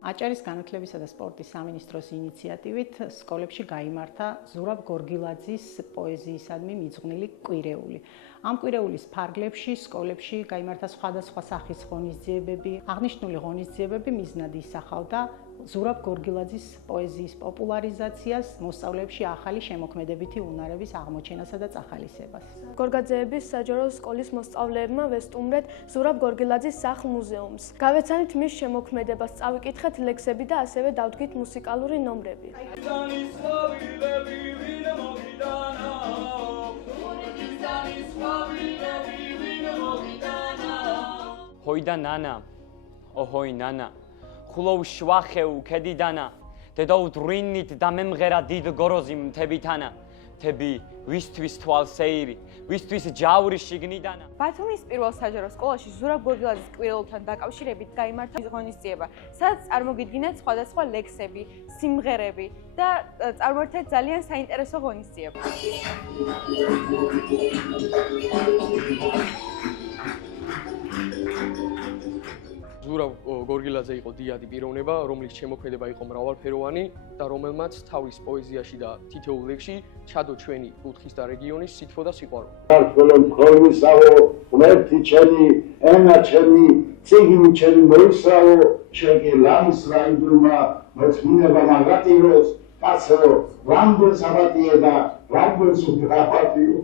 აჭარის განათლებისა და სპორტის სამინისტროს ინიციატივით სკოლებში გაიმართა ზურაბ გორგილაძის პოეზიისადმი მიძღვნილი კვირეული. ამ კვირეულის ფარგლებში სკოლებში გაიმართა სხვადასხვა სახის ღონისძიებები. აღნიშნული ღონისძიებები მიზნად ისახავდა ზურაბ გორგილაძის პოეზიის პოპულარიზაციას, მოსწავლეებში ახალი შემოქმედებითი უნარების აღმოჩენასა და წახალისებას. გორგაძეების საჯარო სკოლის მოსწავლეებმა ვესტუმრეთ ზურაბ გორგილაძის სახლ-მუზეუმს. გავეცანით მის შემოქმედებას, წავიკითხეთ ლექსები და ასევე დავდგით მუსიკალური ნომრები. ჰოიდა ნანა, ოჰოი ნანა, ხულოვ შვახეუ ქედიდანა, დედაუდრინით დამემღერა დიდ გოროზი მთებითანა, თები ვისთვის თვალსეირი, ვისთვის ჯავრი შიგნიდანა. ბათუმის პირველ საჯარო სკოლაში ზურაბ გორგილაძის კვირეულთან დაკავშირებით გაიმართა ღონისძიება, სადაც წარმოგიდგინეთ სხვადასხვა ლექსები, სიმღერები და წარმოერთეთ ძალიან საინტერესო ღონისძიება. ზურაბ გორგილაძე იყო დიადი პიროვნება, რომლის შემოქმედება იყო მრავალფეროვანი და რომელმაც თავის პოეზიაში და თითოეულ ლექსში ჩადო ჩვენი კუთხის და რეგიონის სითბო და სიყვარული. ქართველო მქონისაო, ღმერთი ჩემი, ენა ჩემი, წიგნი ჩემი მოისაო, შეკი ლამის რაიდურმა, მოწმინება მაგატიროს, კაცო, რამდენ საბატიე და რამდენ სუფრაფატიო.